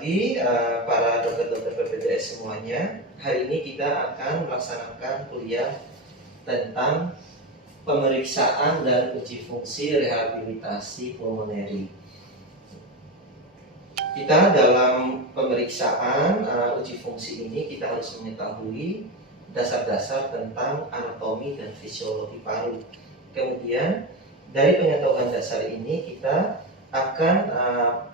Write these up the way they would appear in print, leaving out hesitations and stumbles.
pagi para dokter-dokter PPDS semuanya. Hari ini kita akan melaksanakan kuliah tentang pemeriksaan dan uji fungsi rehabilitasi pulmoneri. Kita dalam pemeriksaan uji fungsi ini kita harus mengetahui dasar-dasar tentang anatomi dan fisiologi paru. Kemudian dari pengetahuan dasar ini kita akan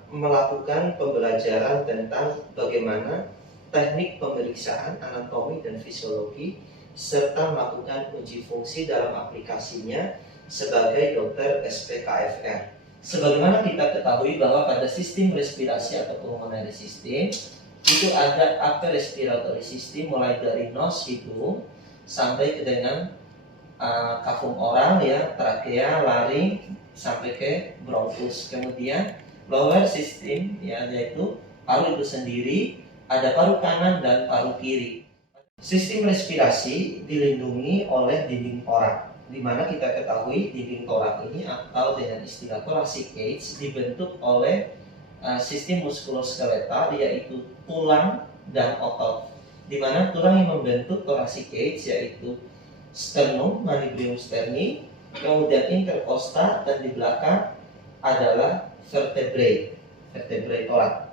melakukan pembelajaran tentang bagaimana teknik pemeriksaan anatomi dan fisiologi serta melakukan uji fungsi dalam aplikasinya sebagai dokter SPKFR. Sebagaimana kita ketahui bahwa pada sistem respirasi atau pulmonary system itu ada upper respiratory system mulai dari nose hidung sampai ke dengan kafum oral ya, trakea, laring sampai ke bronkus. Kemudian lower system ya, yaitu paru itu sendiri, ada paru kanan dan paru kiri. Sistem respirasi dilindungi oleh dinding torak, di mana kita ketahui dinding torak ini atau dengan istilah thoracic cage dibentuk oleh sistem muskuloskeletal, yaitu tulang dan otot. Di mana tulang yang membentuk thoracic cage yaitu sternum, manubrium sterni, kemudian intercosta, dan di belakang adalah vertebrae torak.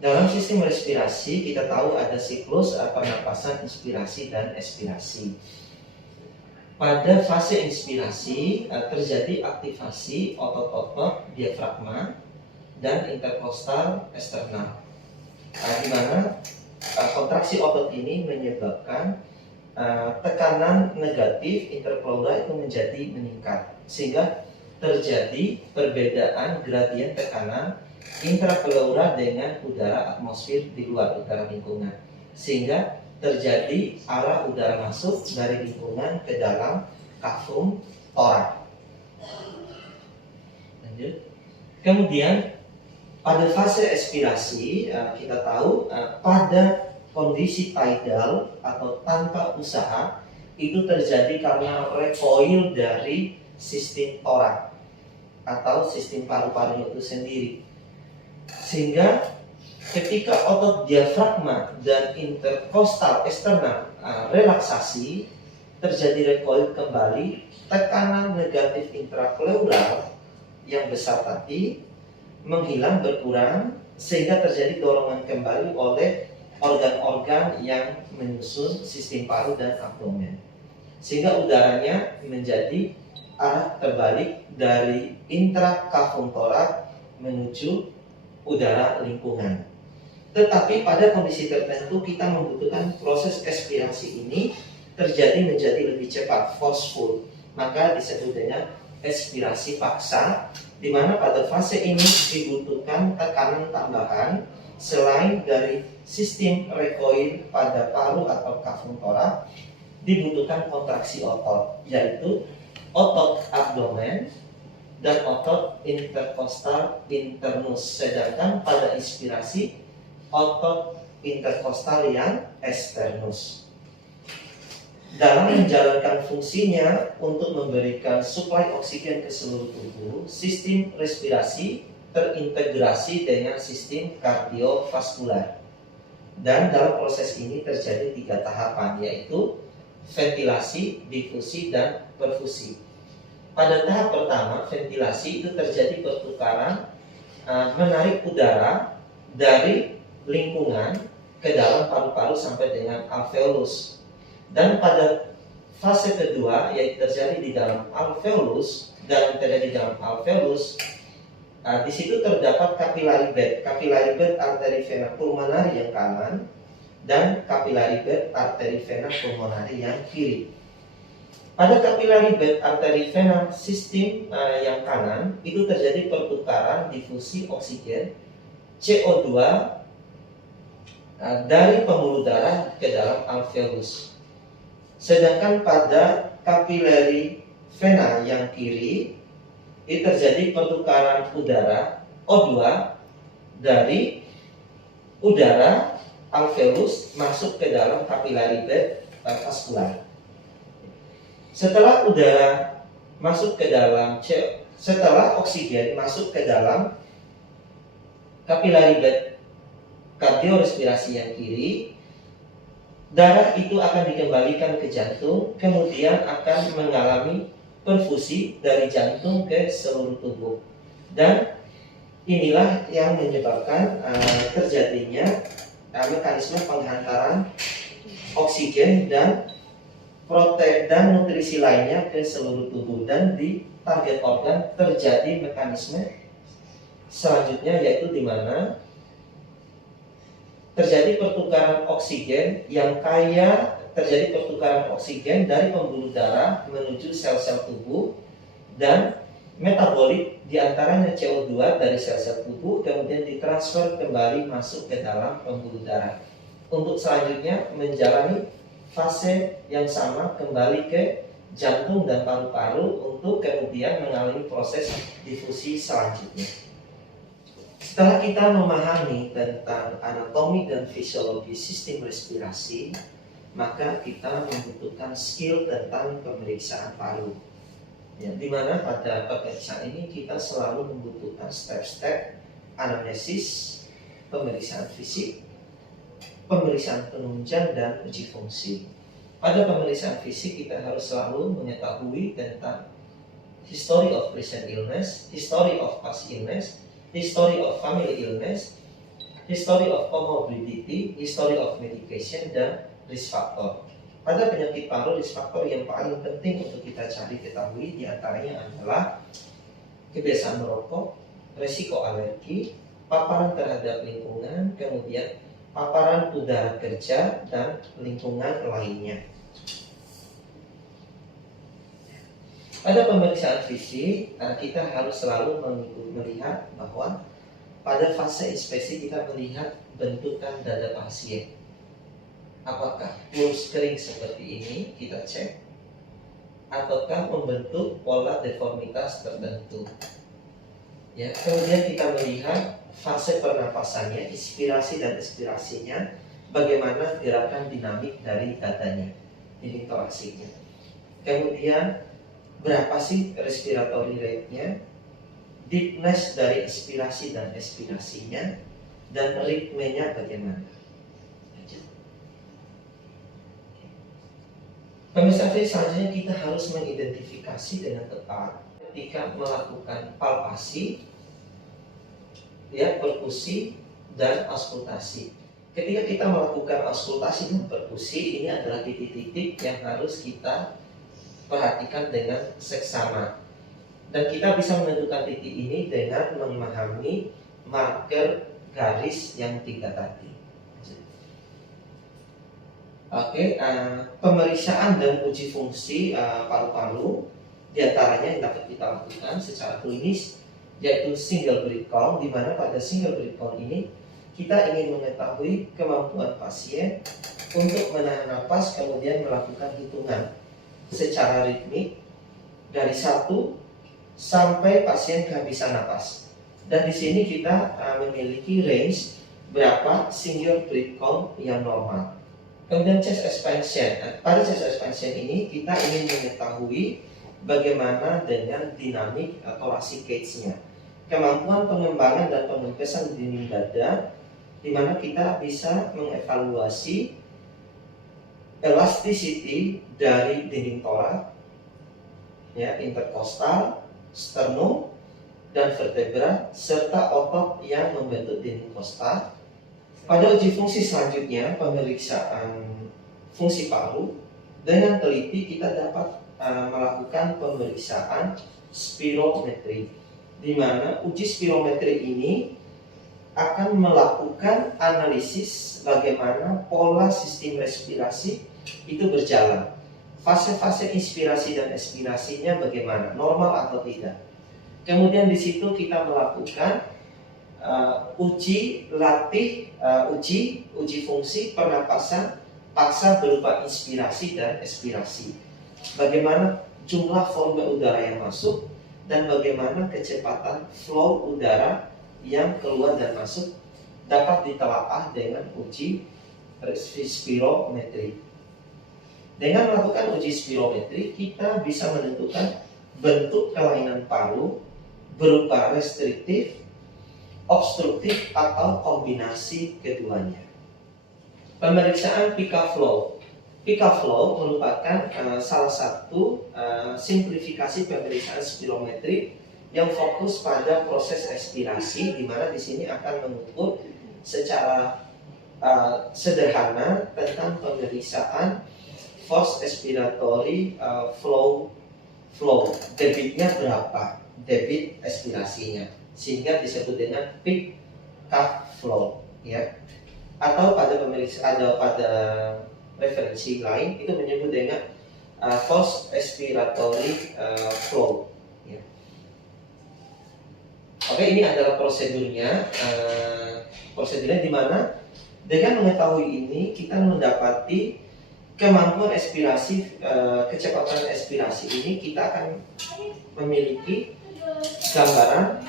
Dalam sistem respirasi kita tahu ada siklus pernapasan inspirasi dan ekspirasi. Pada fase inspirasi terjadi aktivasi otot-otot diafragma dan interkostal eksternal, di mana kontraksi otot ini menyebabkan tekanan negatif interpleural itu menjadi meningkat, sehingga terjadi perbedaan gradien tekanan intrapleural dengan udara atmosfer di luar udara lingkungan, sehingga terjadi arah udara masuk dari lingkungan ke dalam kafum torak. Lanjut. Kemudian pada fase ekspirasi kita tahu pada kondisi tidal atau tanpa usaha itu terjadi karena recoil dari sistem torak atau sistem paru-paru itu sendiri, sehingga ketika otot diafragma dan interkostal eksternal relaksasi terjadi recoil kembali, tekanan negatif intrapleural yang besar tadi menghilang berkurang, sehingga terjadi dorongan kembali oleh organ-organ yang menyusun sistem paru dan abdomen, sehingga udaranya menjadi arah terbalik dari intrakafum torak menuju udara lingkungan. Tetapi pada kondisi tertentu kita membutuhkan proses ekspirasi ini terjadi menjadi lebih cepat, forceful, maka disebut dengan ekspirasi paksa, di mana pada fase ini dibutuhkan tekanan tambahan selain dari sistem recoil pada paru atau kafum torak, dibutuhkan kontraksi otot, yaitu otot abdomen dan otot interkostal internus, sedangkan pada inspirasi otot interkostal yang externus. Dalam menjalankan fungsinya untuk memberikan suplai oksigen ke seluruh tubuh, sistem respirasi terintegrasi dengan sistem kardiovaskular. Dan dalam proses ini terjadi 3 tahapan, yaitu ventilasi, difusi, dan perfusi. Pada tahap pertama, ventilasi itu terjadi pertukaran menarik udara dari lingkungan ke dalam paru-paru sampai dengan alveolus. Dan pada fase kedua, yaitu terjadi di dalam alveolus, di dalam alveolus, di situ terdapat capillary bed arteri vena pulmonari yang kanan dan capillary bed arteri vena pulmonari yang kiri. Pada capillary bed arteri vena sistem yang kanan itu terjadi pertukaran difusi oksigen CO2 dari pembuluh darah ke dalam alveolus. Sedangkan pada capillary vena yang kiri itu terjadi pertukaran udara O2 dari udara alveolus masuk ke dalam capillary bed vaskular. Setelah oksigen masuk ke dalam capillary bed kardiorespirasi yang kiri, darah itu akan dikembalikan ke jantung, kemudian akan mengalami perfusi dari jantung ke seluruh tubuh. Dan inilah yang menyebabkan terjadinya mekanisme penghantaran oksigen dan protein dan nutrisi lainnya ke seluruh tubuh, dan di target organ terjadi mekanisme selanjutnya, yaitu di mana terjadi pertukaran oksigen terjadi pertukaran oksigen dari pembuluh darah menuju sel-sel tubuh, dan metabolit diantaranya CO2 dari sel-sel tubuh kemudian ditransfer kembali masuk ke dalam pembuluh darah untuk selanjutnya menjalani fase yang sama kembali ke jantung dan paru-paru untuk kemudian mengalami proses difusi selanjutnya. Setelah kita memahami tentang anatomi dan fisiologi sistem respirasi, maka kita membutuhkan skill tentang pemeriksaan paru. Ya, di mana pada pemeriksaan ini kita selalu membutuhkan step-step anamnesis, pemeriksaan fisik, pemeriksaan penunjang, dan uji fungsi. Pada pemeriksaan fisik kita harus selalu mengetahui tentang history of recent illness, history of past illness, history of family illness, history of comorbidity, history of medication, dan risk factor. Pada penyakit paru, risk factor yang paling penting untuk kita cari ketahui diantaranya adalah kebiasaan merokok, resiko alergi, paparan terhadap lingkungan, kemudian paparan udara kerja, dan lingkungan lainnya. Pada pemeriksaan fisik, kita harus selalu melihat bahwa pada fase inspeksi kita melihat bentukan dada pasien. Apakah pulse kering seperti ini kita cek, ataukah membentuk pola deformitas tertentu. Ya, kemudian kita melihat fase pernapasannya, inspirasi dan ekspirasinya, bagaimana gerakan dinamik dari dadanya, dinding toraksiknya. Kemudian berapa sih respiratory rate-nya, deepness dari inspirasi dan ekspirasinya, dan ritmenya bagaimana. Pemeriksaan fisik selanjutnya kita harus mengidentifikasi dengan tepat ketika melakukan palpasi, ya, perkusi, dan auskultasi. Ketika kita melakukan auskultasi dan perkusi, ini adalah titik-titik yang harus kita perhatikan dengan seksama. Dan kita bisa menentukan titik ini dengan memahami marker garis yang 3 tadi. Pemeriksaan dan uji fungsi paru-paru diantaranya yang dapat kita lakukan secara klinis, yaitu single breath count, di mana pada single breath count ini kita ingin mengetahui kemampuan pasien untuk menahan napas kemudian melakukan hitungan secara ritmik dari 1 sampai pasien kehabisan napas. Dan di sini kita memiliki range berapa single breath count yang normal. Kemudian chest expansion. Pada chest expansion ini kita ingin mengetahui bagaimana dengan dinamik thoracic cage-nya, kemampuan pengembangan dan pengempesan dinding dada, di mana kita bisa mengevaluasi elasticity dari dinding torak, ya, interkostal, sternum, dan vertebra, serta otot yang membentuk dinding kostal. Pada uji fungsi selanjutnya, pemeriksaan fungsi paru, dengan teliti kita dapat melakukan pemeriksaan spirometri, di mana uji spirometri ini akan melakukan analisis bagaimana pola sistem respirasi itu berjalan. Fase-fase inspirasi dan ekspirasinya bagaimana, normal atau tidak. Kemudian di situ kita melakukan uji fungsi pernapasan paksa berupa inspirasi dan ekspirasi. Bagaimana jumlah volume udara yang masuk dan bagaimana kecepatan flow udara yang keluar dan masuk dapat ditelaah dengan uji spirometri. Dengan melakukan uji spirometri, kita bisa menentukan bentuk kelainan paru berupa restriktif, obstruktif atau kombinasi keduanya. Pemeriksaan Pica Flow. Pica Flow merupakan salah satu simplifikasi pemeriksaan spirometri yang fokus pada proses expirasi, di mana di sini akan mengukur secara sederhana tentang pemeriksaan force expiratory flow, debitnya berapa, debit expirasinya, sehingga disebut dengan Pica Flow, ya. Atau pada referensi lain itu menyebut dengan force expiratory flow, ya. Oke, ini adalah prosedurnya. Prosedurnya di mana dengan mengetahui ini kita mendapati kemampuan expirasi, kecepatan expirasi ini, kita akan memiliki gambaran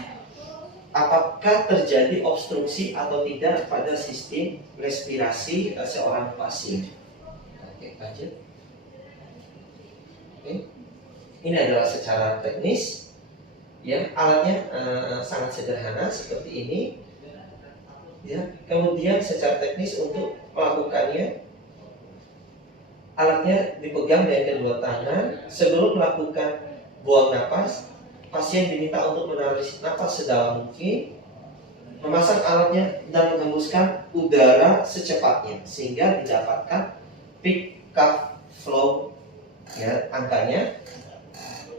apakah terjadi obstruksi atau tidak pada sistem respirasi seorang pasien. Oke, lanjut. Oke. Ini adalah secara teknis, ya, alatnya sangat sederhana seperti ini, ya. Kemudian secara teknis untuk melakukannya, alatnya dipegang dengan kedua tangan. Sebelum melakukan buang napas, pasien diminta untuk menarik napas sedalam mungkin, memasang alatnya dan menghembuskan udara secepatnya sehingga didapatkan Pica Flow, ya, angkanya.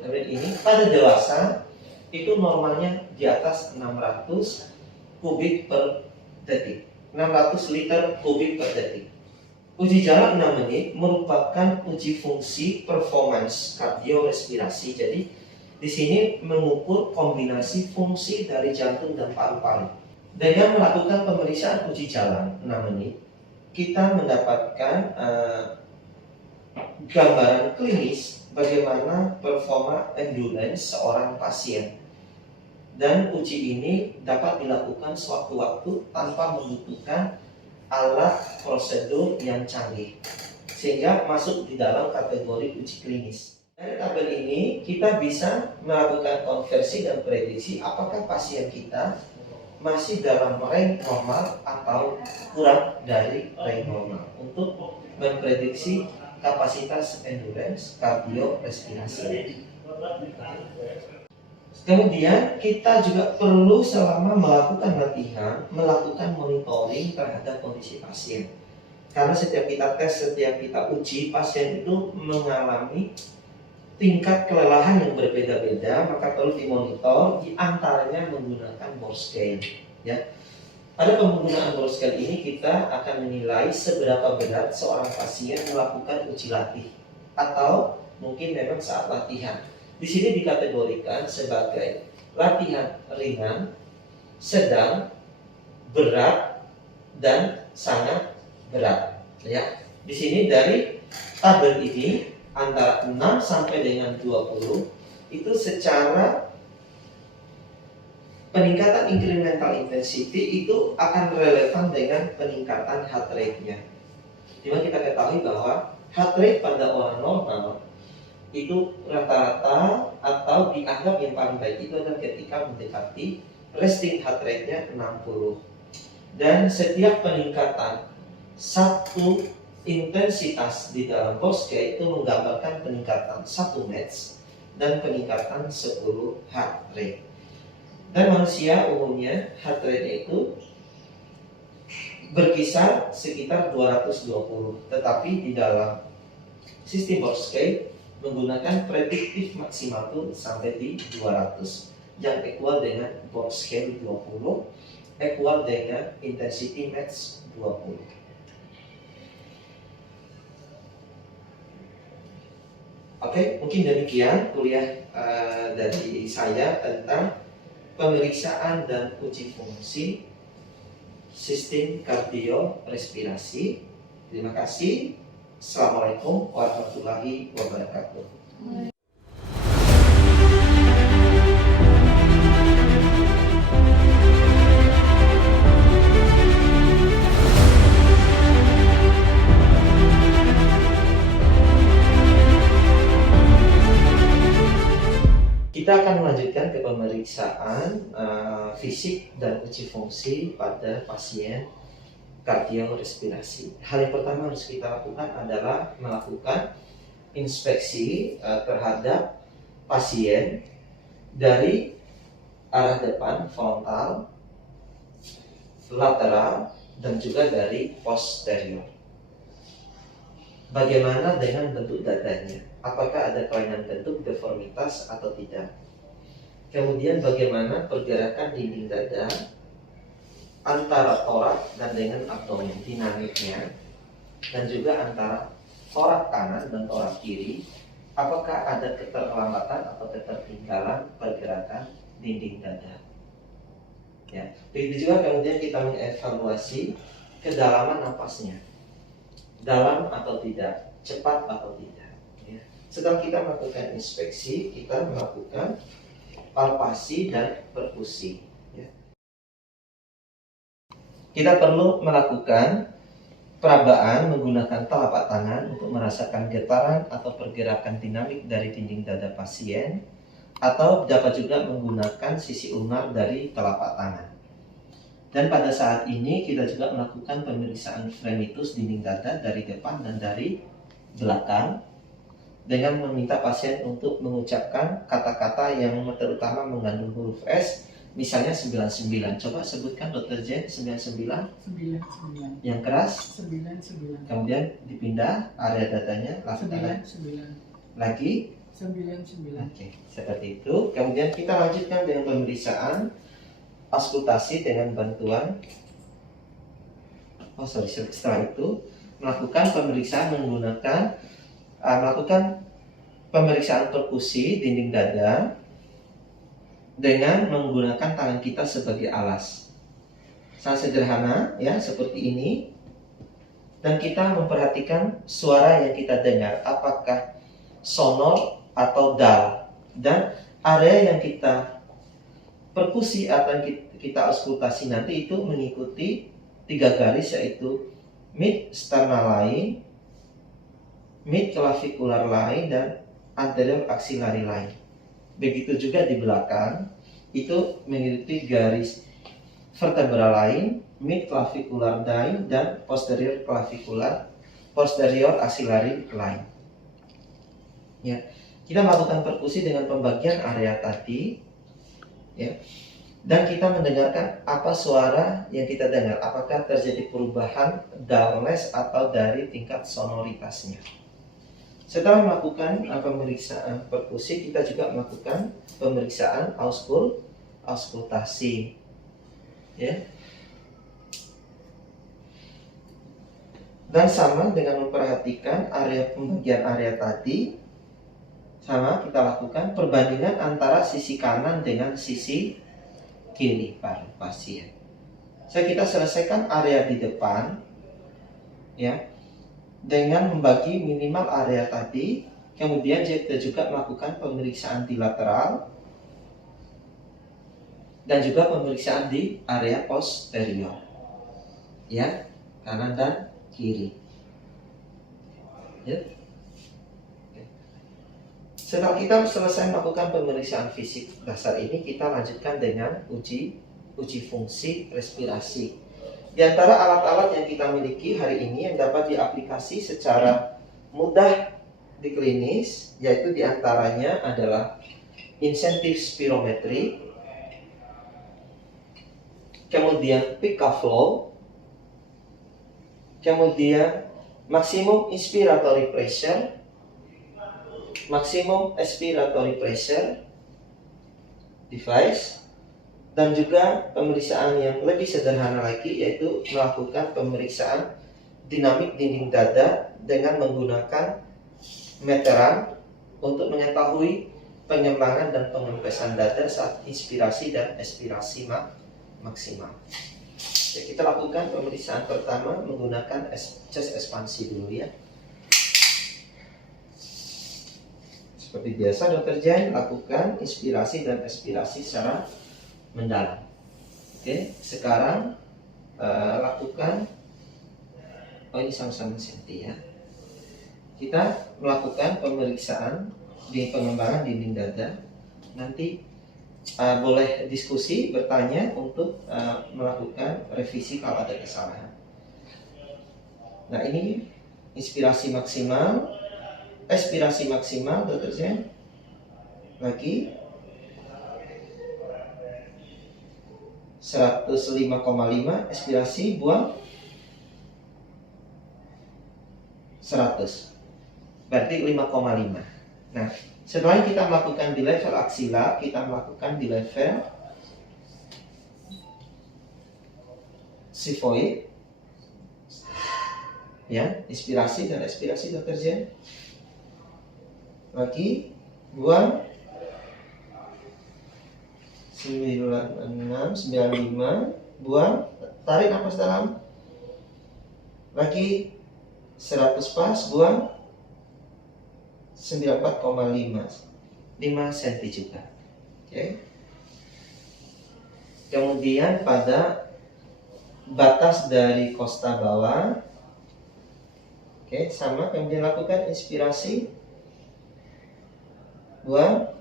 Kemudian ini pada dewasa itu normalnya di atas 600 kubik per detik, 600 liter kubik per detik. Uji jarak 6 menit merupakan uji fungsi performance kardiorespirasi. Jadi di sini mengukur kombinasi fungsi dari jantung dan paru-paru. Dengan melakukan pemeriksaan uji jalan 6 menit, kita mendapatkan gambaran klinis bagaimana performa endurance seorang pasien. Dan uji ini dapat dilakukan sewaktu-waktu tanpa membutuhkan alat prosedur yang canggih, sehingga masuk di dalam kategori uji klinis. Dari tabel ini kita bisa melakukan konversi dan prediksi apakah pasien kita masih dalam range normal atau kurang dari range normal untuk memprediksi kapasitas endurance kardiorespirasi. Kemudian kita juga perlu selama melakukan latihan melakukan monitoring terhadap kondisi pasien. Karena setiap kita tes, setiap kita uji, pasien itu mengalami tingkat kelelahan yang berbeda-beda, maka perlu dimonitor, diantaranya menggunakan bore scale, ya. Pada penggunaan bore scale ini kita akan menilai seberapa berat seorang pasien melakukan uji latih atau mungkin memang saat latihan. Di sini dikategorikan sebagai latihan ringan, sedang, berat, dan sangat berat, ya. Di sini dari tabel ini antara 6 sampai dengan 20 itu secara peningkatan incremental intensity itu akan relevan dengan peningkatan heart rate-nya. Dimana kita ketahui bahwa heart rate pada orang normal itu rata-rata atau dianggap yang paling baik itu adalah ketika mendekati resting heart rate-nya 60. Dan setiap peningkatan satu intensitas di dalam bore scale itu menggambarkan peningkatan 1 Mets dan peningkatan 10 heart rate. Dan manusia umumnya heart rate itu berkisar sekitar 220, tetapi di dalam sistem bore scale menggunakan prediktif maksimal itu sampai di 200 yang equal dengan bore scale 20 equal dengan intensity Mets 20. Oke, mungkin demikian kuliah dari saya tentang pemeriksaan dan uji fungsi sistem kardiorespirasi. Terima kasih. Assalamualaikum warahmatullahi wabarakatuh. Kita akan melanjutkan ke pemeriksaan pemeriksaan fisik dan uji fungsi pada pasien kardiorespirasi. Hal yang pertama harus kita lakukan adalah melakukan inspeksi terhadap pasien dari arah depan frontal, lateral, dan juga dari posterior. Bagaimana dengan bentuk dadanya? Apakah ada kelainan bentuk, deformitas atau tidak? Kemudian bagaimana pergerakan dinding dada antara torak dan dengan abdomen, dinamiknya, dan juga antara torak kanan dan torak kiri, apakah ada keterlambatan atau ketertinggalan pergerakan dinding dada. Ya, begitu juga kemudian kita mengevaluasi kedalaman napasnya, dalam atau tidak, cepat atau tidak. Ya. Setelah kita melakukan inspeksi, kita melakukan palpasi dan perkusi. Ya. Kita perlu melakukan perabaan menggunakan telapak tangan untuk merasakan getaran atau pergerakan dinamik dari dinding dada pasien, atau dapat juga menggunakan sisi ulnar dari telapak tangan. Dan pada saat ini kita juga melakukan pemeriksaan fremitus dinding dada dari depan dan dari belakang, dengan meminta pasien untuk mengucapkan kata-kata yang terutama mengandung huruf S, misalnya 99. Coba sebutkan Dr. Jen, 99. 99. Yang keras? 99. Kemudian dipindah area dadanya, lakukan 99. lagi 99. Oke, seperti itu. Kemudian kita lanjutkan dengan pemeriksaan auskultasi dengan bantuan setelah itu melakukan pemeriksaan melakukan pemeriksaan perkusi dinding dada dengan menggunakan tangan kita sebagai alas. Sangat sederhana ya, seperti ini. Dan kita memperhatikan suara yang kita dengar, apakah sonor atau dull. Dan area yang kita perkusi atau yang kita auskultasi nanti itu mengikuti 3 garis, yaitu mid sternal line, mid clavicular line, dan anterior axillary line. Begitu juga di belakang, itu mengikuti garis vertebral line, mid clavicular line, dan posterior axillary line. Ya, kita melakukan perkusi dengan pembagian area tadi, ya, dan kita mendengarkan apa suara yang kita dengar, apakah terjadi perubahan dullness atau dari tingkat sonoritasnya. Setelah melakukan pemeriksaan perkusi, kita juga melakukan pemeriksaan auskultasi. Ya. Dan sama dengan memperhatikan pembagian area tadi, sama kita lakukan perbandingan antara sisi kanan dengan sisi kiri pada pasien. Kita selesaikan area di depan, ya, dengan membagi minimal area tadi. Kemudian kita juga melakukan pemeriksaan di lateral dan juga pemeriksaan di area posterior, ya, kanan dan kiri. Ya. Setelah kita selesai melakukan pemeriksaan fisik dasar ini, kita lanjutkan dengan uji fungsi respirasi. Di antara alat-alat yang kita miliki hari ini yang dapat diaplikasi secara mudah di klinis, yaitu diantaranya adalah insentif spirometri, kemudian Picaflow, kemudian maksimum inspiratory pressure, maksimum expiratory pressure device, dan juga pemeriksaan yang lebih sederhana lagi, yaitu melakukan pemeriksaan dinamik dinding dada dengan menggunakan meteran untuk mengetahui pengembangan dan pengempesan dada saat inspirasi dan ekspirasi maksimal. Ya, kita lakukan pemeriksaan pertama menggunakan chest ekspansi dulu ya. Seperti biasa Dr. Jen lakukan inspirasi dan ekspirasi secara mendalam. Oke, sekarang lakukan, ini sama-sama senti ya. Kita melakukan pemeriksaan di pengembangan dinding dada. Nanti boleh diskusi, bertanya untuk melakukan revisi kalau ada kesalahan. Nah, ini inspirasi maksimal, expirasi maksimal, Dr. Jen. Lagi 105,5, expirasi, buang 100. Berarti 5,5. Nah, setelah kita melakukan di level aksila, kita melakukan di level sifoid, ya, inspirasi dan expirasi, Dr. Jen. Lagi buang 96, 95, buang, tarik nafas dalam. Lagi 100 pas, buang 94,5, 5 cm juga. Oke. Kemudian pada batas dari kosta bawah, oke, sama, kemudian lakukan inspirasi, buang,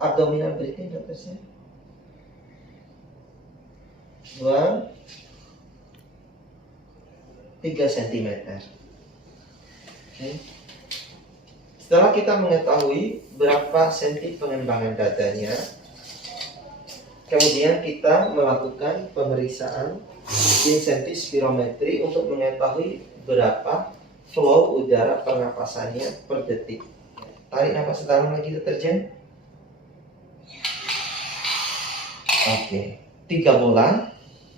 abdominal breathing, Dr. Sen. Buang 3 cm. Oke. Setelah kita mengetahui berapa senti pengembangan dadanya, kemudian kita melakukan pemeriksaan insentif spirometri untuk mengetahui berapa flow udara pernapasannya per detik. Tarik nafas dalam lagi, Dr. Jen. Oke, 3 bulan.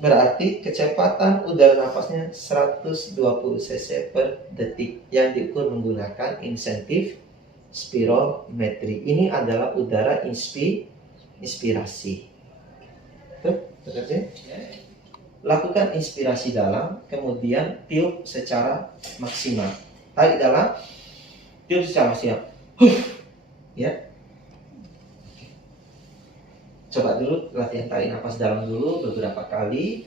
Berarti kecepatan udara nafasnya 120 cc per detik yang diukur menggunakan insentif spirometri. Ini adalah udara inspirasi. Tuh, lakukan inspirasi dalam, kemudian tiup secara maksimal. Tarik dalam, tiup secara maksimal. Ya. Coba dulu latihan tarik nafas dalam dulu beberapa kali.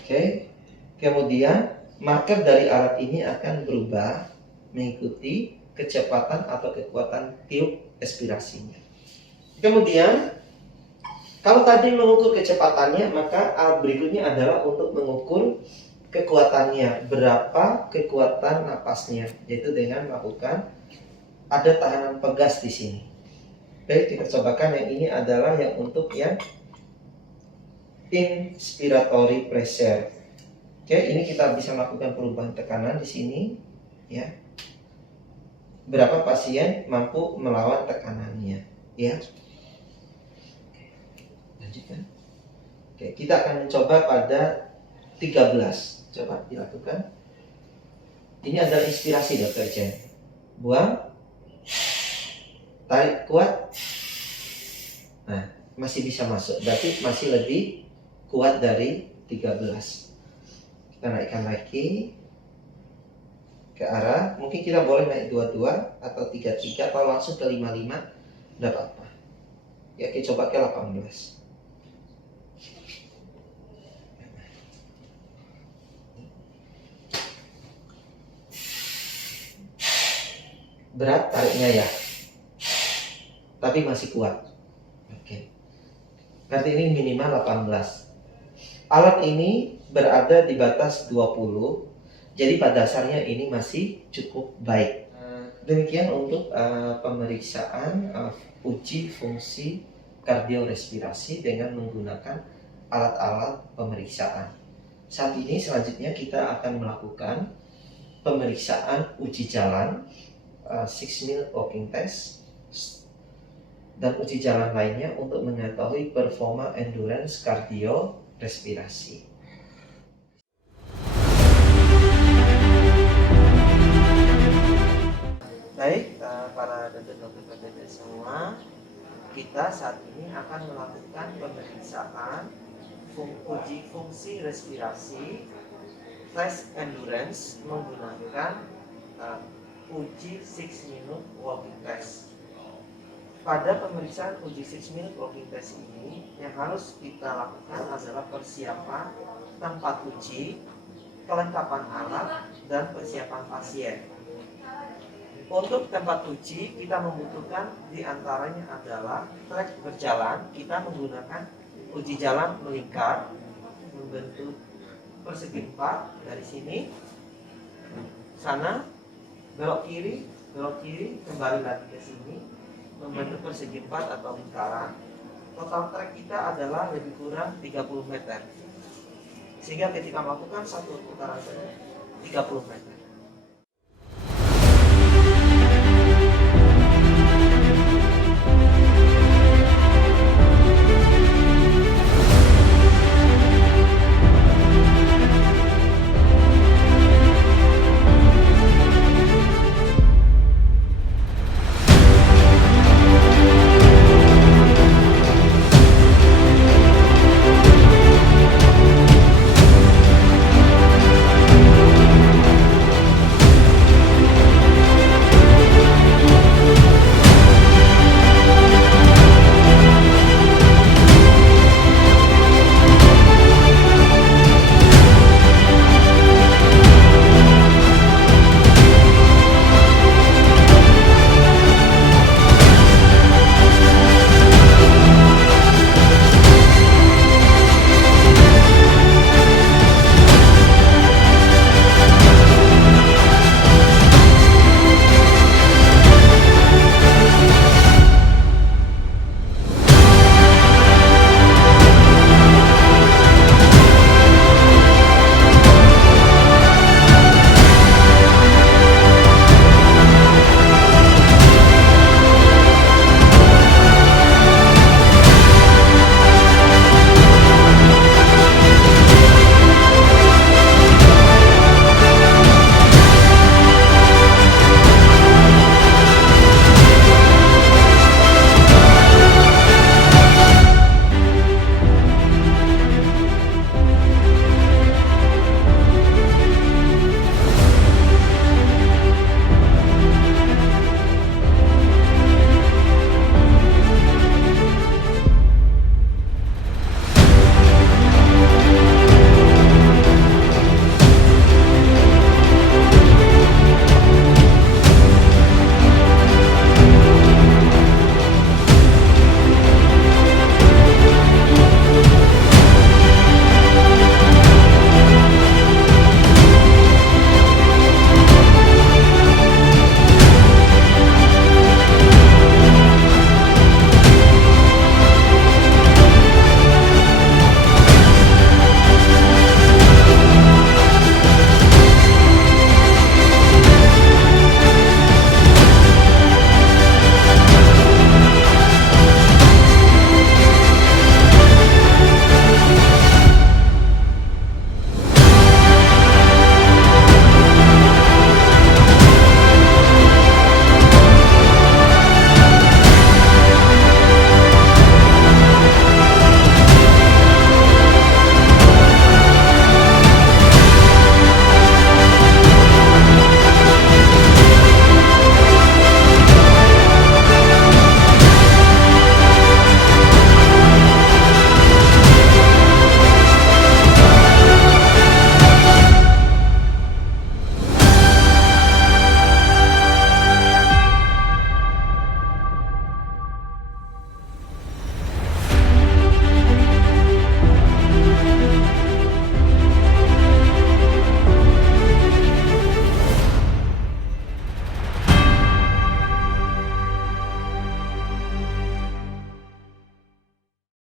Oke. Kemudian marker dari alat ini akan berubah mengikuti kecepatan atau kekuatan tiup expirasinya. Kemudian kalau tadi mengukur kecepatannya, maka alat berikutnya adalah untuk mengukur kekuatannya, berapa kekuatan napasnya, yaitu dengan melakukan ada tahanan pegas di sini. Baik, kita cobakan yang ini adalah yang untuk yang inspiratory pressure. Oke, ini kita bisa melakukan perubahan tekanan di sini, ya. Berapa pasien mampu melawan tekanannya, ya. Lanjutkan. Oke, kita akan mencoba pada 13. Coba dilakukan. Ini adalah inspirasi, Dr. Jen. Buang. Tarik kuat. Nah, masih bisa masuk. Berarti masih lebih kuat dari 13. Kita naikkan lagi ke arah. Mungkin kita boleh naik 22 atau 33 atau langsung ke 55. Tidak apa-apa. Ya, kita coba ke 18. Berat tariknya ya, tapi masih kuat. Oke. Berarti ini minimal 18. Alat ini berada di batas 20. Jadi pada dasarnya ini masih cukup baik. Demikian untuk pemeriksaan uji fungsi kardiorespirasi dengan menggunakan alat-alat pemeriksaan. Saat ini selanjutnya kita akan melakukan pemeriksaan uji jalan, 6-minute walking test, dan uji jalan lainnya untuk mengetahui performa endurance kardiorespirasi. Baik, para dokter-dokter semua, kita saat ini akan melakukan pemeriksaan uji fungsi respirasi, tes endurance menggunakan uji 6-minute walking test. Pada pemeriksaan uji 6-minute walking test ini, yang harus kita lakukan adalah persiapan tempat uji, kelengkapan alat, dan persiapan pasien. Untuk tempat uji, kita membutuhkan diantaranya adalah trek berjalan. Kita menggunakan uji jalan melingkar, membentuk persegi 4 dari sini, sana, belok kiri, kembali lagi ke sini, membentuk persegi 4 atau lingkaran. Total trek kita adalah lebih kurang 30 meter. Sehingga ketika melakukan satu putaran saja 30 meter.